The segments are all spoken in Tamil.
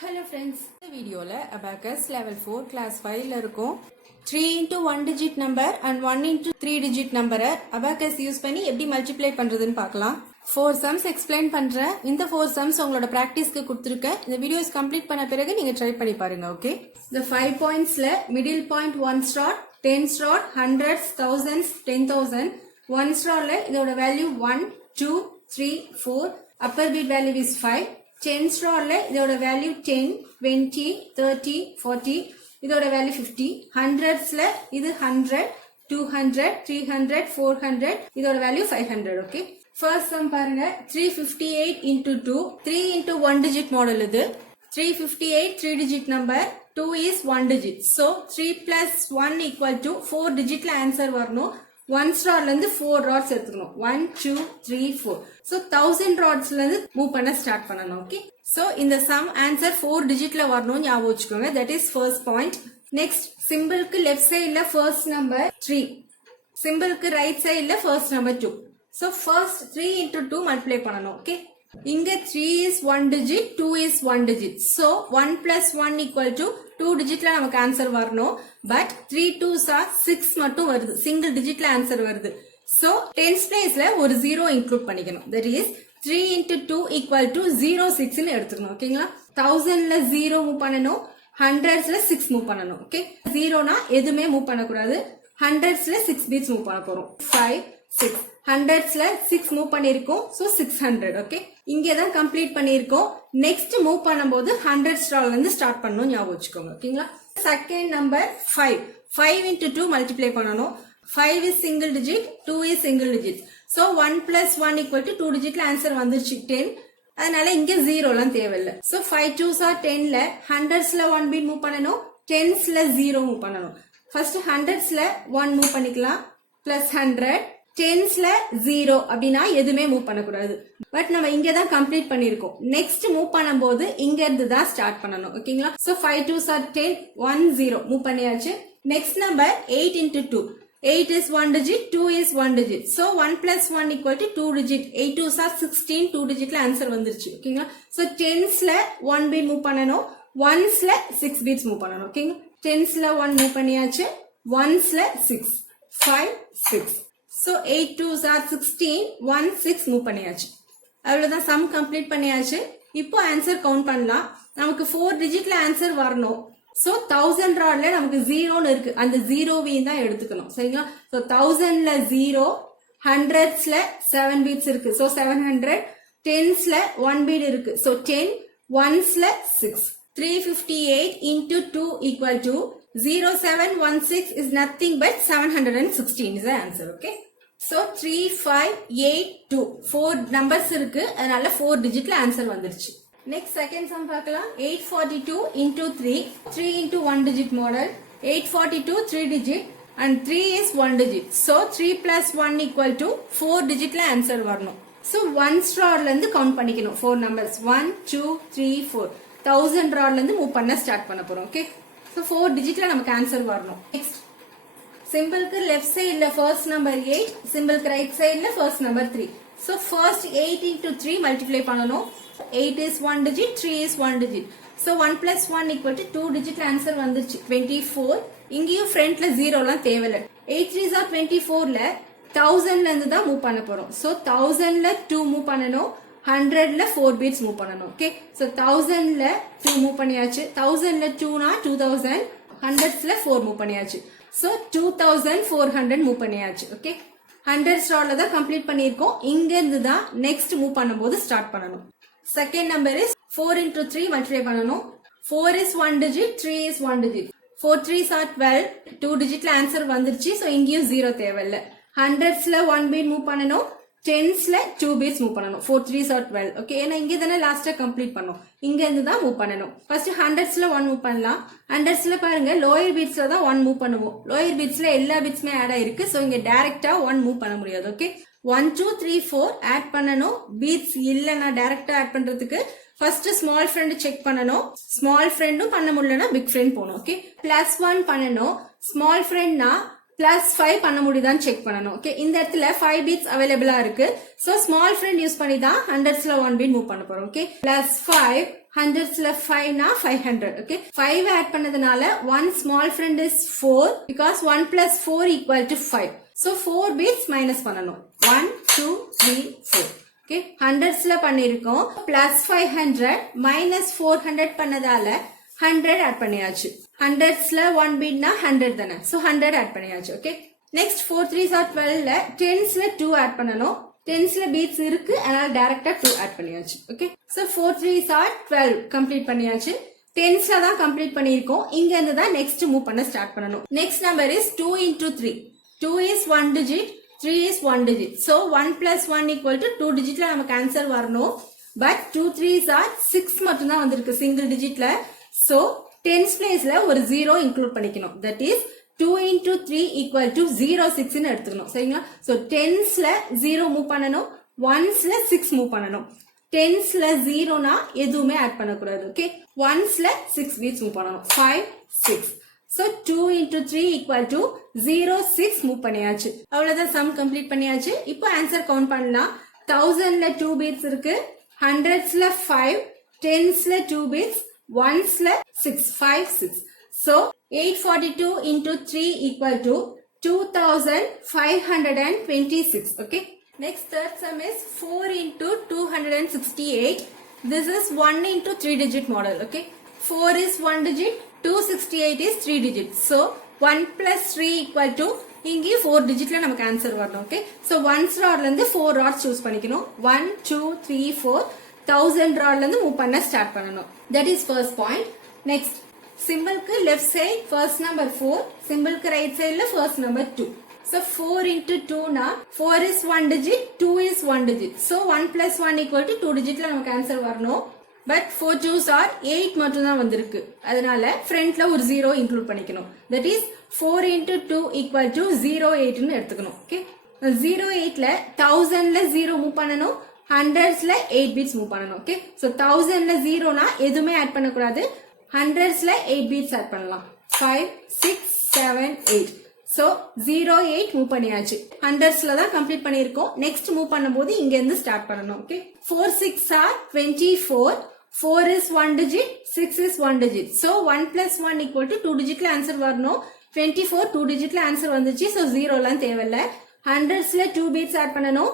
Hello friends, இந்த வீடியோல abacus level 4 class 5ல இருக்கும் 3 into 1 digit number and 1 into 3 digit number abacus use பண்ணி எப்படி மல்டிப்ளை பண்றதுன்னு பார்க்கலாம். 4 sums explain பண்றேன். இந்த 4 sums உங்களோட பிராக்டிஸ்க்கு கொடுத்திருக்கேன். இந்த வீடியோஸ் கம்ப்ளீட் பண்ண பிறகு நீங்க ட்ரை பண்ணி பாருங்க. ஓகே, இந்த 5 பாயிண்ட்ஸ்ல middle point 1 start 10 start 100s 1000s 10000 1 ஸ்டார்ட்ல இதோட value 1 2 3 4 upper bit value is 5 10 ஸ்டார்ல இதோட வேல்யூ 10 20 30 40 இதோட வேல்யூ 50 100ஸ்ல இது 100 200 300 400 இதோட வேல்யூ 500. ஓகே, ஃபர்ஸ்ட் சம் பாருங்க. 358 into 2 3 into 1 digit மாடல். இது 358 3 digit number 2 is 1 digit. So 3 plus 1 equal to 4 digitல answer வரணும். 1 ஸ்டார்ல இருந்து 4 ராட்ஸ் எடுத்துக்கணும். 1 2 3 4. So 1000 ராட்ஸ்ல இருந்து மூவ் பண்ண ஸ்டார்ட் பண்ணணும். ஓகே, so இந்த சம் ஆன்சர் 4 டிஜிட்ல வரணும் ஞாபகம் வச்சுக்கோங்க. That is first point. Next, சிம்பிளுக்கு லெஃப்ட் சைடுல ஃபர்ஸ்ட் நம்பர் 3, சிம்பிளுக்கு ரைட் சைடுல first number 2. So first 3 into 2 multiply பண்ணணும். ஓகே, இங்க 3 is 1 digit 2 is 1 digit. So 1 plus 1 equal to 2 digitல நமக்கு ஆன்சர் வரணும். பட் 3 2s are 6 மட்டும் வருது, சிங்கிள் டிஜிட்ல ஆன்சர் வருது. So tens பிளேஸ்ல ஒரு 0 இன்க்ளூட் பண்ணிக்கணும். That is 3 into 2 equal to 0 6 ன்னு எடுத்துக்கணும். ஓகேங்களா, 1000ல 0 மூவ் பண்ணணும், 100ஸ்ல 6 மூவ் பண்ணணும். ஓகே, 0னா எதுவுமே மூவ் பண்ணக்கூடாது. 100ஸ்ல 6 பீட்ஸ் மூவ் பண்ண போறோம். 5 6 100ஸ்ல 6 மூவ் பண்ணிருக்கோம். So 600. ஓகே, இங்கதான் கம்ப்ளீட் பண்ணிருக்கோம். நெக்ஸ்ட் மூவ் பண்ணும்போது 100 ஸ்டார்ல இருந்து ஸ்டார்ட் பண்ணணும் ஞாபகம் வச்சுக்கோங்க. ஓகேங்களா, செகண்ட் நம்பர் 5 5 into 2 மல்டிப்ளை பண்ணணும். 5 is single digit 2 is single digit. So 1 plus 1 equal to 2 digitல answer வந்துருச்சு 10. அதனால இங்க 0 எல்லாம் தேவையில்லை. So 5 2s are 10ல 100ஸ்ல 1 பீட் மூவ் பண்ணணும், 10ஸ்ல 0 மூவ் பண்ணணும். ஃபர்ஸ்ட் 100ஸ்ல 1 மூவ் பண்ணிக்கலாம், பிளஸ் 100 10ஸ்ல 0 அப்படின்னா எதுவுமே மூவ் பண்ணக்கூடாது. பட் நம்ம இங்க தான் கம்ப்ளீட் பண்ணிருக்கோம். நெக்ஸ்ட் மூவ் பண்ணும்போது இங்க இருந்து தான் ஸ்டார்ட் பண்ணணும். ஓகேங்களா, சோ 5 2s are 10 1 0 மூவ் பண்ணியாச்சு. Next number 8 into 2 8 is 1 digit 2 is 1 digit. So 1 plus 1 equal to 2 digit. 8 2s are 16 2 digitல answer வந்துருச்சு. ஓகேங்களா, சோ 10ஸ்ல 1 பீட் மூவ் பண்ணணும், 1ஸ்ல 6 பீட்ஸ் மூவ் பண்ணணும். ஓகேங்களா, 10ஸ்ல 1 மூவ் பண்ணியாச்சு, 1ஸ்ல 6 5 6. So 8 2s are 16 1 6 மூவ் பண்ணியாச்சு. அவ்வளவுதான், சம் கம்ப்ளீட் பண்ணியாச்சு. இப்போ ஆன்சர் கவுண்ட் பண்ணலாம். நமக்கு 4 டிஜிட்ல ஆன்சர் வரணும். சோ 1000 ராட்ல நமக்கு 0ன்னு இருக்கு, அந்த 0வையும் தான் எடுத்துக்கணும். சரிங்களா, சோ 1000ல 0 100ஸ்ல 7 பீட்ஸ் இருக்கு. சோ 700 10ஸ்ல 1 பீட் இருக்கு. So 10 1ஸ்ல 6. 358 into 2 equal to 0716 is nothing but 716 is the answer. Okay, so 3582 4 numbers இருக்கு, அதனால 4 டிஜிட்ல ஆன்சர் வந்துருச்சு. நெக்ஸ்ட் செகண்ட் சம் பார்க்கலாம். 842 into 3 3 into 1 digit model. 842 3 digit and 3 is 1 digit. So 3 plus 1 equal to 4 digitல answer வரணும். So 1 ஸ்டார்ல இருந்து கவுண்ட் பண்ணிக்கணும். 4 numbers 1 2 3 4. 1000 ராட்ல இருந்து மூவ் பண்ண ஸ்டார்ட் பண்ண போறோம். ஓகே, so 4 டிஜிட்ல நமக்கு ஆன்சர் வரணும். நெக்ஸ்ட், சிம்பிளுக்கு லெஃப்ட் சைடுல ஃபர்ஸ்ட் நம்பர் 8, சிம்பிளுக்கு ரைட் சைடுல first number 3. so first 8 into 3 multiply பண்ணனும். 8 is 1 digit 3 is 1 digit. so 1 plus 1 equal to 2 digitல answer வந்துருச்சு 24. இங்கேயும் ஃப்ரண்ட்ல 0 எல்லாம் தேவையில்லை. 8 3s are 24ல 1000ல இருந்து தான் மூவ் பண்ண போறோம். so 1000ல 2 மூவ் பண்ணனும், 100ல 4 பீட்ஸ் மூவ் பண்ணணும். ஓகே, சோ 1000ல 2 மூவ் பண்ணியாச்சு, 1000ல 2னா 2000, 100ஸ்ல 4 மூவ் பண்ணியாச்சு. சோ 2400 மூவ் பண்ணியாச்சு. ஓகே, 100 ஸ்டார்ல தான் கம்ப்ளீட் பண்ணிருக்கோம். இங்க இருந்து தான் நெக்ஸ்ட் மூவ் பண்ணும்போது ஸ்டார்ட் பண்ணணும். Second number is 4 into 3 multiply பண்ணணும். 4 is 1 digit 3 is 1 digit. 4 3s are 12 2 digitல answer வந்துருச்சு. சோ இங்கேயும் 0 தேவையில்லை. 100ஸ்ல 1 பீட் மூவ் பண்ணணும், 10ஸ்ல 2 பீட்ஸ் மூவ் பண்ணணும். 4 3s are 12. ஓகே, ஏன்னா இங்க தானே லாஸ்டா கம்ப்ளீட் பண்ணோம், இங்க இருந்து தான் மூவ் பண்ணணும். ஃபர்ஸ்ட் 100ஸ்ல 1 மூவ் பண்ணலாம். 100ஸ்ல பாருங்க லோயர் பீட்ஸ்ல தான் 1 மூவ் பண்ணுவோம். லோயர் பீட்ஸ்ல எல்லா பீட்ஸ்மே ஆட் ஆயிருக்கு. சோ இங்க டைரக்டா 1 மூவ் பண்ண முடியாது. ஓகே, 1 2 3 4 ஆட் பண்ணணும். பீட்ஸ் இல்லனா டைரக்டா ஆட் பண்றதுக்கு ஃபர்ஸ்ட் ஸ்மால் ஃப்ரெண்ட் செக் பண்ணணும். ஸ்மால் ஃப்ரெண்டும் பண்ண முடியலனா பிக் ஃப்ரெண்ட் போணும். ஓகே, +1 பண்ணணும். ஸ்மால் ஃப்ரெண்ட்னா பிளஸ் 5 பண்ண முடியுதான்னு செக் பண்ணணும். ஓகே, இந்த இடத்துல 5 பீட்ஸ் அவைலபிளா இருக்கு. சோ ஸ்மால் ஃப்ரெண்ட் யூஸ் பண்ணி தான் ஹண்ட்ரட்ஸ்ல 1 பீட் மூவ் பண்ண போறோம். ஓகே, பிளஸ் 5 ஹண்ட்ரட்ஸ்ல 5 னா 500. ஓகே, 5 ஆட் பண்ணதுனால 1 small friend is 4 because 1 plus 4 equal to 5. So 4 beads minus பண்ணணும். 1 2 3 4. ஓகே, ஹண்ட்ரட்ஸ்ல பண்ணிருக்கோம். பிளஸ் 500 மைனஸ் 400 பண்ணதால 100 ஆட் பண்ணியாச்சு. ஹண்ட்ரட்ஸ்ல 1 பீட்னா 100 தானே. சோ 100 ஆட் பண்ணியாச்சு. ஓகே, நெக்ஸ்ட் 4 3s are 12ல டென்ஸ்ல 2 ஆட் பண்ணணும். டென்ஸ்ல பீட்ஸ் இருக்கு, அதனால டைரக்டா 2 ஆட் பண்ணியாச்சு. Okay, so 4 3s are 12 complete பண்ணியாச்சு. டென்ஸ்ல தான் கம்ப்ளீட் பண்ணிருக்கோம். இங்க இருந்து தான் நெக்ஸ்ட் மூவ் பண்ண ஸ்டார்ட் பண்ணணும். Next number is 2 into 3. 2 is 1 digit, 3 is 1 digit. So 1 plus 1 equal to 2 digitல நமக்கு ஆன்சர் வரணும். பட் 2 3s are 6 மட்டும் தான் வந்திருக்கு சிங்கிள் டிஜிட்ல. சோ டென்ஸ் பிளேஸ்ல ஒரு 0 இன்க்ளூட் பண்ணிக்கணும். That is 2 into 3 equal to 0 6 ன்னு எடுத்துக்கணும். சரிங்களா? சோ டென்ஸ்ல 0 மூவ் பண்ணணும், ஒன்ஸ்ல 6 மூவ் பண்ணணும். டென்ஸ்ல 0 னா எதுவுமே ஆட் பண்ணக்கூடாது. ஓகே, ஒன்ஸ்ல 6 பீட்ஸ் மூவ் பண்ணணும். 5 6. So 2 into 3 equal to 0 6 move பண்ணியாச்சு. அவ்வளவுதான், சம் கம்ப்ளீட் பண்ணியாச்சு. இப்போ ஆன்சர் கவுண்ட் பண்ணலாம். 1000ல 2 பீட்ஸ் இருக்கு, ஹண்ட்ரட்ஸ்ல 5, டென்ஸ்ல 2 beads, ஒன்ஸ்ல 6 5 6. So 842 into 3 equal to 2526. Okay. Next third sum is 4 into 268. This is 1 into 3 digit model. Okay. 4 is 1 digit, 268 is 3 digits. So 1 plus 3 equal to இங்கே 4 digitல நமக்கு ஆன்சர் வரணும். ஓகே, சோ 1s ராட்ல இருந்து 4 ராட்ஸ் சூஸ் பண்ணிக்கணும். 1 2 3 4 1000 ராட்ல இருந்து மூவ் பண்ண ஸ்டார்ட் பண்ணணும். That is first point. Next, சிம்பிள்க்கு லெஃப்ட் சைடு ஃபர்ஸ்ட் நம்பர் 4, சிம்பிள்க்கு ரைட் சைடுல first number 2. So 4 into 2 na 4 is 1 digit, 2 is 1 digit. So 1 plus 1 equal to 2 digitல நமக்கு ஆன்சர் வரணும். But 4 2s are 8 மட்டும் தான் வந்திருக்கு. அதனால ஃப்ரண்ட்ல ஒரு 0 இன்க்ளூட் பண்ணிக்கணும். That is 4 into 2 equal to 08 ன்னு எடுத்துக்கணும். ஓகே, 08ல 1000ல 0 மூவ் பண்ணணும், ஹண்ட்ரட்ஸ்ல 8 பீட்ஸ் மூவ் பண்ணணும். ஓகே, சோ 1000ல 0 னா எதுவுமே ஆட் பண்ணக்கூடாது, ஹண்ட்ரட்ஸ்ல 8 பீட்ஸ் ஆட் பண்ணலாம். 5 6 7 8. சோ 08 மூவ் பண்ணியாச்சு. ஹண்ட்ரட்ஸ்ல தான் கம்ப்ளீட் பண்ணிருக்கோம். நெக்ஸ்ட் மூவ் பண்ணும்போது இங்க இருந்து ஸ்டார்ட் பண்ணணும். Okay, 4 6 are 24. 4 is 1 digit, 6 is 1 digit. So 1 plus 1 equal to 2 digitல answer வரணும். 24 2 digitல ஆன்சர் வந்துச்சு. சோ 0 லாம் தேவையில்ல. ஹண்ட்ரட்ஸ்ல 2 பீட்ஸ் ஆட் பண்ணணும்,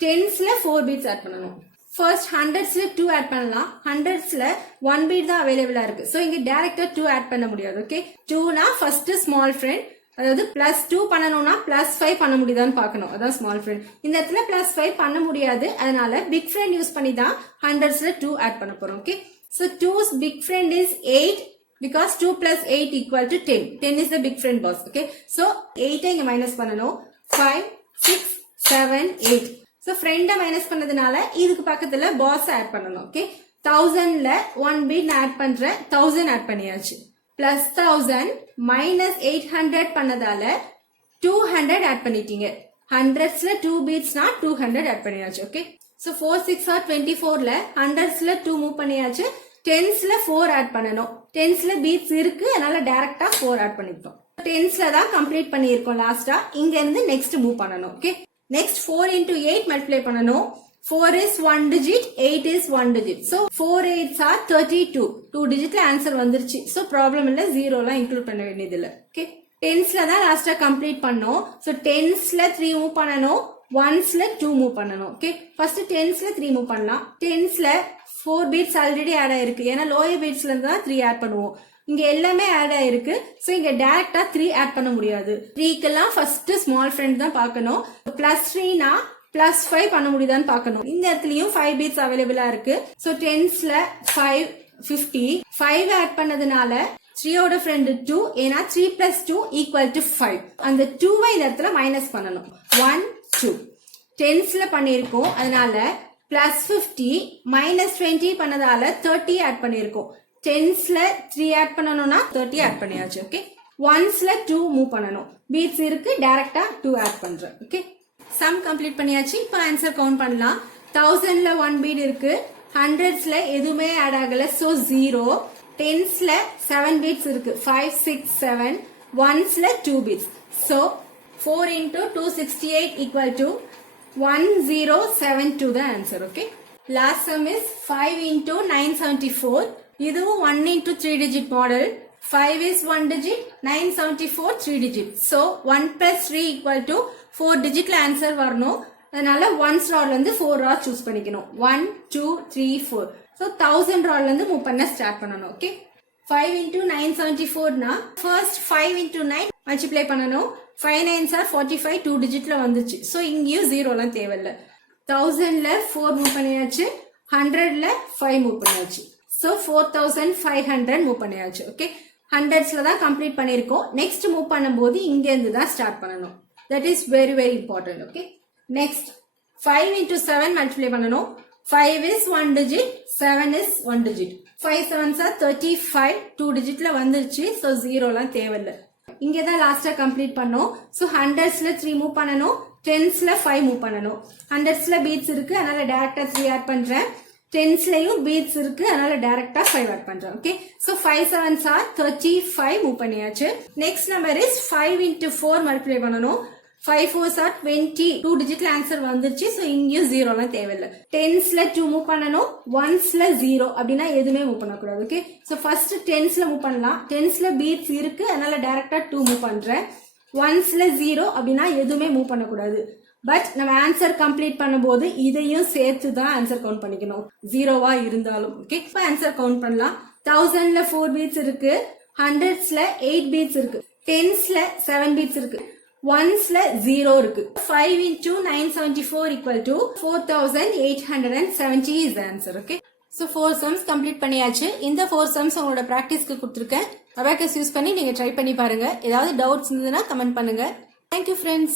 டென்ஸ்ல 4 பீட்ஸ் ஆட் பண்ணணும். ஃபர்ஸ்ட் ஹண்ட்ரட்ஸ்ல 2 ஆட் பண்ணலாம். ஹண்ட்ரட்ஸ்ல 1 பீட் தான் அவைலபிளா இருக்கு. சோ இங்க டைரக்டா 2 ஆட் பண்ண முடியாது. ஓகே, 2 னா ஃபர்ஸ்ட் ஸ்மால் ஃப்ரெண்ட், அதாவது பிளஸ் 2 பண்ணணும்னா பிளஸ் 5 பண்ண முடியுதான்னு பார்க்கணும். அதான் ஸ்மால் ஃப்ரெண்ட். இந்த இடத்துல பிளஸ் 5 பண்ண முடியாது, அதனால பிக் ஃப்ரெண்ட் யூஸ் பண்ணி தான் ஹண்ட்ரட்ஸ்ல 2 ஆட் பண்ண போறோம். Okay, so 2's big friend is 8 because 2 plus 8 equal to 10. 10 is the big friend boss. Okay, so 8 இங்க மைனஸ் பண்ணணும். 5 6 7 8. சோ ஃப்ரெண்ட மைனஸ் பண்ணதுனால இதுக்கு பக்கத்துல பாஸ் ஆட் பண்ணணும். ஓகே, 1000ல 1 பீட் ஆட் பண்றேன், 1000 ஆட் பண்ணியாச்சு. பிளஸ் 1000 மைனஸ் 800 பண்ணதால 200 ஆட் பண்ணிட்டீங்க. ஹண்ட்ரட்ஸ்ல 2 பீட்ஸ்னா 200 ஆட் பண்ணியாச்சு. ஓகே, சோ 4 6 are 24ல ஹண்ட்ரட்ஸ்ல 2 மூவ் பண்ணியாச்சு. டென்ஸ்ல 4 ஆட் பண்ணணும். டென்ஸ்ல பீட்ஸ் இருக்கு, அதனால டைரக்டா 4 ஆட் பண்ணிட்டோம். டென்ஸ்ல தான் கம்ப்ளீட் பண்ணியிருக்கோம் லாஸ்டா. இங்க இருந்து நெக்ஸ்ட் மூவ் பண்ணணும். ஓகே, நெக்ஸ்ட் 4 into 8 மல்டிப்ளை பண்ணணும். 4 is 1 digit, 8 is 1 digit. So 4 8s are 32. 2 digitல answer வந்துருச்சு. சோ ப்ராப்ளம் இல்ல, 0 லாம் இன்க்ளூட் பண்ண வேண்டியது இல்ல. ஓகே, டென்ஸ்ல தான் லாஸ்டா கம்ப்ளீட் பண்ணோம். சோ டென்ஸ்ல 3 மூவ் பண்ணணும், ஒன்ஸ்ல 2 மூவ் பண்ணணும். ஓகே, ஃபர்ஸ்ட் டென்ஸ்ல 3 மூவ் பண்ணலாம். டென்ஸ்ல 4 பீட்ஸ் ஆல்ரெடி ஆட் ஆயிருக்கு, ஏன்னா லோயர் பீட்ஸ்ல இருந்து தான் 3 ஆட் பண்ணுவோம். இங்க எல்லாமே ஆட் ஆயிருக்கு. சோ இங்க டைரக்டா 3 ஆட் பண்ண முடியாது. 3க்கெல்லாம் ஃபர்ஸ்ட் ஸ்மால் ஃப்ரெண்ட் தான் பார்க்கணும். பிளஸ் 3னா பிளஸ் 5 பண்ண முடியுதான்னு பார்க்கணும். இந்த இடத்துலயும் 5 பீட்ஸ் அவைலபிளா இருக்கு. சோ டென்ஸ்ல 5 50. 5 ஆட் பண்ணதுனால 3யோட ஃப்ரெண்ட் 2, ஏன்னா 3 plus 2 equal to 5. அந்த 2வை இந்த இடத்துல மைனஸ் பண்ணணும். 1 2 டென்ஸ்ல பண்ணிருக்கோம், அதனால பிளஸ் 50 மைனஸ் 20 பண்ணதால 30 ஆட் பண்ணிருக்கோம். டென்ஸ்ல 3 ஆட் பண்ணணும்னா 30 ஆட் பண்ணியாச்சு. ஓகே, ஒன்ஸ்ல 2 மூவ் பண்ணணும். பீட்ஸ் இருக்கு, டைரக்டா 2 ஆட் பண்றேன். ஓகே, சம் கம்ப்ளீட் பண்ணியாச்சு. இப்போ ஆன்சர் கவுண்ட் பண்ணலாம். 1000ல 1 பீட் இருக்கு, ஹண்ட்ரட்ஸ்ல எதுவுமே ஆட் ஆகல, சோ 0. டென்ஸ்ல 7 பீட்ஸ் இருக்கு, 5 6 7. ஒன்ஸ்ல 2 beads, so 4 into 268 equal to 1072 the answer. Okay. Last sum is 5 into 974. இதுவும் 1 into 3 digit model. 5 is 1 digit, 974 3 digit. So 1 plus 3 equal to 4 digit answer வரணும். அதனால 1s ராட்ல இருந்து 4 ரா சூஸ் பண்ணிக்கணும். 1 2 3 4. So 1000 ராட்ல இருந்து மூவ் பண்ண ஸ்டார்ட் பண்ணனும். ஓகே. 5 into 974 னா first 5 into 9 மல்டிப்ளை பண்ணனும். 5 9s are 45 2 digitல வந்துச்சு. So இங்கேயும் 0 எல்லாம் தேவையில்லை. 1000ல 4 மூவ் பண்ணியாச்சு. 100ல 5 மூவ் பண்ணியாச்சு. So 4500 மூவ் பண்ணியாச்சு. ஓகே. ஹண்ட்ரட்ஸ்ல தான் கம்ப்ளீட் பண்ணிருக்கோம். நெக்ஸ்ட் மூவ் பண்ணும்போது இங்க இருந்து தான் ஸ்டார்ட் பண்ணணும். That is very very important. Okay. Next 5 into 7 multiply பண்ணணும். 5 is 1 digit, 7 is 1 digit. 5 7s are 35 2 digitல வந்துருச்சு. So 0 எல்லாம் தேவையில்லை. இங்க தான் லாஸ்டா கம்ப்ளீட் பண்ணோம். So ஹண்ட்ரட்ஸ்ல 3 மூவ் பண்ணணும். டென்ஸ்ல 5 மூவ் பண்ணணும். ஹண்ட்ரட்ஸ்ல பீட்ஸ் இருக்கு, அதனால டைரக்டா 3 ஆட் பண்றேன். டென்ஸ்லயும் பீட்ஸ் இருக்கு, அதனால டைரக்டா 5 ஆட் பண்றேன். Okay. So 5 7s are 35 move பண்ணியாச்சு. Next number is 5 into 4 multiply பண்ணனும். 5 4s are 20 2 டிஜிட்ல ஆன்சர் வந்துருச்சு. சோ இங்கேயும் 0 எல்லாம் தேவையில்லை. டென்ஸ்ல 2 மூவ் பண்ணனும். ஒன்ஸ்ல 0 அப்படின்னா எதுவுமே மூவ் பண்ணக்கூடாது. ஓகே. சோ ஃபர்ஸ்ட் டென்ஸ்ல மூவ் பண்ணலாம். டென்ஸ்ல பீட்ஸ் இருக்கு, அதனால டைரக்டா 2 மூவ் பண்றேன். ஒன்ஸ்ல 0 அப்படின்னா எதுவுமே மூவ் பண்ணக்கூடாது. பட் நம்ம ஆன்சர் கம்ப்ளீட் பண்ணும்போது இதையும் சேர்த்து தான் ஆன்சர் கவுண்ட் பண்ணிக்கணும், 0வா இருந்தாலும். ஓகே. இப்போ ஆன்சர் கவுண்ட் பண்ணலாம். 1000ல 4 பீட்ஸ் இருக்கு, ஹண்ட்ரட்ஸ்ல 8 பீட்ஸ் இருக்கு, டென்ஸ்ல 7 பீட்ஸ் இருக்கு, ஒன்ஸ்ல 0 இருக்கு. 5 into 974 equal to 4870 is the answer. Okay. So 4 sums complete பண்ணியாச்சு. இந்த 4 sums உங்களோட பிராக்டிஸ்க்கு கொடுத்துருக்கேன். அபாக்கஸ் யூஸ் பண்ணி நீங்க ட்ரை பண்ணி பாருங்க. ஏதாவது டவுட்ஸ் இருந்ததுன்னா கமெண்ட் பண்ணுங்க. Thank you friends.